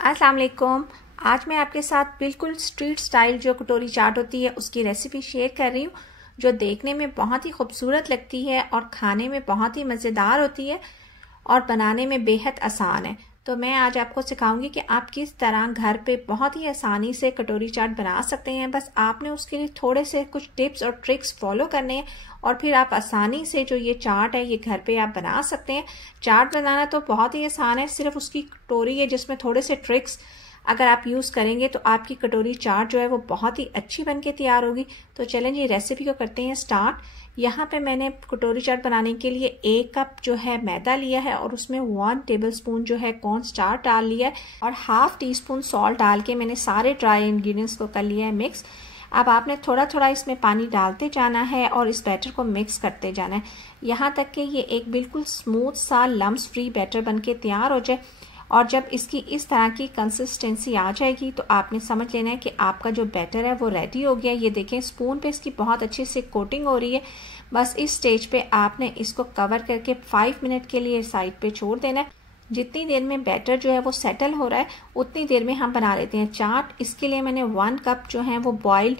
अस्सलाम वालेकुम। आज मैं आपके साथ बिल्कुल स्ट्रीट स्टाइल जो कटोरी चाट होती है उसकी रेसिपी शेयर कर रही हूँ, जो देखने में बहुत ही खूबसूरत लगती है और खाने में बहुत ही मज़ेदार होती है और बनाने में बेहद आसान है। तो मैं आज आपको सिखाऊंगी कि आप किस तरह घर पे बहुत ही आसानी से कटोरी चाट बना सकते हैं। बस आपने उसके लिए थोड़े से कुछ टिप्स और ट्रिक्स फॉलो करने हैं और फिर आप आसानी से जो ये चाट है ये घर पे आप बना सकते हैं। चाट बनाना तो बहुत ही आसान है, सिर्फ उसकी कटोरी है जिसमें थोड़े से ट्रिक्स अगर आप यूज़ करेंगे तो आपकी कटोरी चाट जो है वो बहुत ही अच्छी बनके तैयार होगी। तो चलें जी रेसिपी को करते हैं स्टार्ट। यहाँ पे मैंने कटोरी चाट बनाने के लिए 1 कप जो है मैदा लिया है और उसमें 1 टेबलस्पून जो है कॉर्न स्टार्च डाल लिया है और ½ टीस्पून सॉल्ट डाल के मैंने सारे ड्राई इंग्रेडिएंट्स को कर लिया है मिक्स। अब आपने थोड़ा थोड़ा इसमें पानी डालते जाना है और इस बैटर को मिक्स करते जाना है यहाँ तक कि ये एक बिल्कुल स्मूथ सा लम्स फ्री बैटर बनके तैयार हो जाए। और जब इसकी इस तरह की कंसिस्टेंसी आ जाएगी तो आपने समझ लेना है कि आपका जो बैटर है वो रेडी हो गया। ये देखें स्पून पे इसकी बहुत अच्छे से कोटिंग हो रही है। बस इस स्टेज पे आपने इसको कवर करके 5 मिनट के लिए साइड पे छोड़ देना है। जितनी देर में बैटर जो है वो सेटल हो रहा है उतनी देर में हम बना लेते हैं चाट। इसके लिए मैंने 1 कप जो है वो बॉइल्ड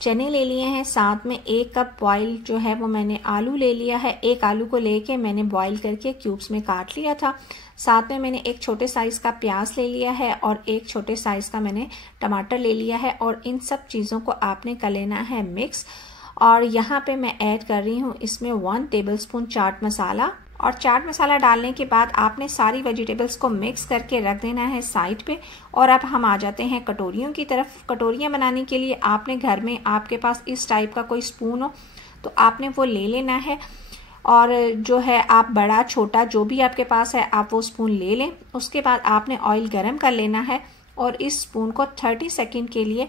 चने ले लिए हैं, साथ में 1 कप बॉयल जो है वो मैंने आलू ले लिया है। एक आलू को लेके मैंने बॉईल करके क्यूब्स में काट लिया था। साथ में मैंने एक छोटे साइज का प्याज ले लिया है और एक छोटे साइज का मैंने टमाटर ले लिया है और इन सब चीज़ों को आपने कर लेना है मिक्स। और यहाँ पे मैं ऐड कर रही हूँ इसमें 1 टेबलस्पून चाट मसाला। और चाट मसाला डालने के बाद आपने सारी वेजिटेबल्स को मिक्स करके रख देना है साइड पे। और अब हम आ जाते हैं कटोरियों की तरफ। कटोरियाँ बनाने के लिए आपने घर में आपके पास इस टाइप का कोई स्पून हो तो आपने वो ले लेना है और जो है आप बड़ा छोटा जो भी आपके पास है आप वो स्पून ले लें। उसके बाद आपने ऑयल गरम कर लेना है और इस स्पून को 30 सेकेंड के लिए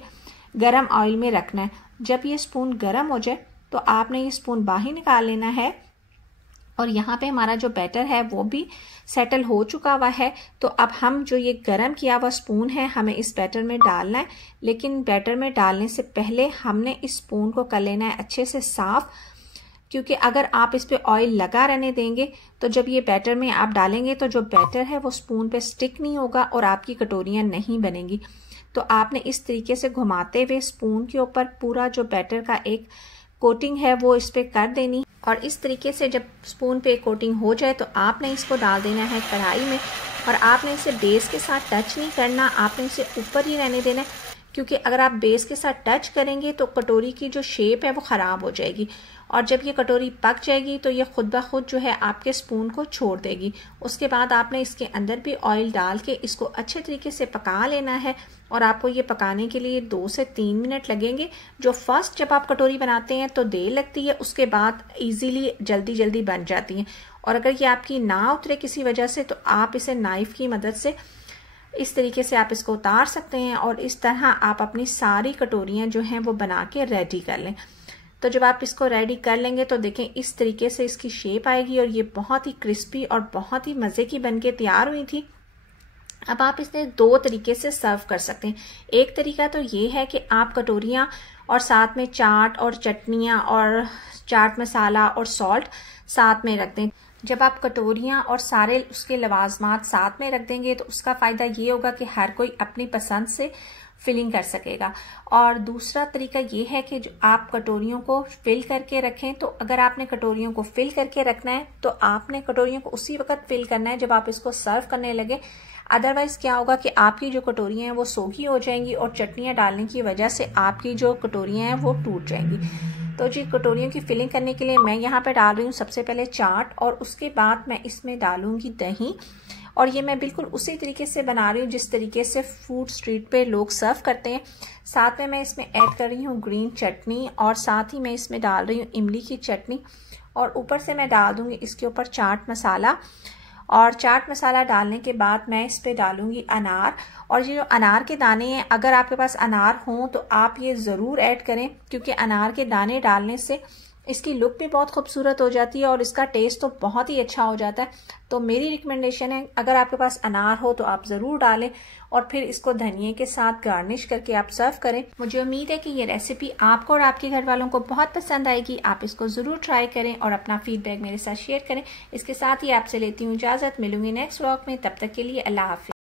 गरम ऑयल में रखना है। जब ये स्पून गरम हो जाए तो आपने ये स्पून बाहर निकाल लेना है और यहाँ पे हमारा जो बैटर है वो भी सेटल हो चुका हुआ है। तो अब हम जो ये गरम किया हुआ स्पून है हमें इस बैटर में डालना है, लेकिन बैटर में डालने से पहले हमने इस स्पून को कर लेना है अच्छे से साफ, क्योंकि अगर आप इस पे ऑयल लगा रहने देंगे तो जब ये बैटर में आप डालेंगे तो जो बैटर है वो स्पून पे स्टिक नहीं होगा और आपकी कटोरियाँ नहीं बनेंगी। तो आपने इस तरीके से घुमाते हुए स्पून के ऊपर पूरा जो बैटर का एक कोटिंग है वो इस पे कर देनी और इस तरीके से जब स्पून पे कोटिंग हो जाए तो आपने इसको डाल देना है कढ़ाई में और आपने इसे बेस के साथ टच नहीं करना, आपने इसे ऊपर ही रहने देना है, क्योंकि अगर आप बेस के साथ टच करेंगे तो कटोरी की जो शेप है वो ख़राब हो जाएगी और जब ये कटोरी पक जाएगी तो ये खुद ब खुद जो है आपके स्पून को छोड़ देगी। उसके बाद आपने इसके अंदर भी ऑयल डाल के इसको अच्छे तरीके से पका लेना है और आपको ये पकाने के लिए 2 से 3 मिनट लगेंगे। जो फर्स्ट जब आप कटोरी बनाते हैं तो देर लगती है, उसके बाद ईजीली जल्दी बन जाती हैं। और अगर ये आपकी ना उतरे किसी वजह से तो आप इसे नाइफ़ की मदद से इस तरीके से आप इसको उतार सकते हैं और इस तरह आप अपनी सारी कटोरियाँ जो हैं वो बना के रेडी कर लें। तो जब आप इसको रेडी कर लेंगे तो देखें इस तरीके से इसकी शेप आएगी और ये बहुत ही क्रिस्पी और बहुत ही मज़े की बनके तैयार हुई थी। अब आप इसे 2 तरीके से सर्व कर सकते हैं। एक तरीका तो ये है कि आप कटोरियाँ और साथ में चाट और चटनियाँ और चाट मसाला और सॉल्ट साथ में रख दें। जब आप कटोरियाँ और सारे उसके लवाजमात साथ में रख देंगे तो उसका फ़ायदा ये होगा कि हर कोई अपनी पसंद से फिलिंग कर सकेगा। और दूसरा तरीका ये है कि जो आप कटोरियों को फिल करके रखें, तो अगर आपने कटोरियों को फिल करके रखना है तो आपने कटोरियों को उसी वक्त फिल करना है जब आप इसको सर्व करने लगे। अदरवाइज क्या होगा कि आपकी जो कटोरियाँ हैं वो सोगी हो जाएंगी और चटनियाँ डालने की वजह से आपकी जो कटोरियाँ हैं वो टूट जाएंगी। तो जी कटोरियों की फिलिंग करने के लिए मैं यहाँ पे डाल रही हूँ सबसे पहले चाट और उसके बाद मैं इसमें डालूंगी दही। और ये मैं बिल्कुल उसी तरीके से बना रही हूँ जिस तरीके से फूड स्ट्रीट पे लोग सर्व करते हैं। साथ में मैं इसमें ऐड कर रही हूँ ग्रीन चटनी और साथ ही मैं इसमें डाल रही हूँ इमली की चटनी और ऊपर से मैं डाल दूँगी इसके ऊपर चाट मसाला। और चाट मसाला डालने के बाद मैं इस पे डालूंगी अनार। और ये जो अनार के दाने हैं अगर आपके पास अनार हों तो आप ये ज़रूर ऐड करें, क्योंकि अनार के दाने डालने से इसकी लुक भी बहुत खूबसूरत हो जाती है और इसका टेस्ट तो बहुत ही अच्छा हो जाता है। तो मेरी रिकमेंडेशन है अगर आपके पास अनार हो तो आप ज़रूर डालें और फिर इसको धनिए के साथ गार्निश करके आप सर्व करें। मुझे उम्मीद है कि ये रेसिपी आपको और आपके घर वालों को बहुत पसंद आएगी। आप इसको ज़रूर ट्राई करें और अपना फीडबैक मेरे साथ शेयर करें। इसके साथ ही आपसे लेती हूँ इजाज़त, मिलूंगी नेक्स्ट व्लॉग में। तब तक के लिए अल्लाह हाफ़िज़।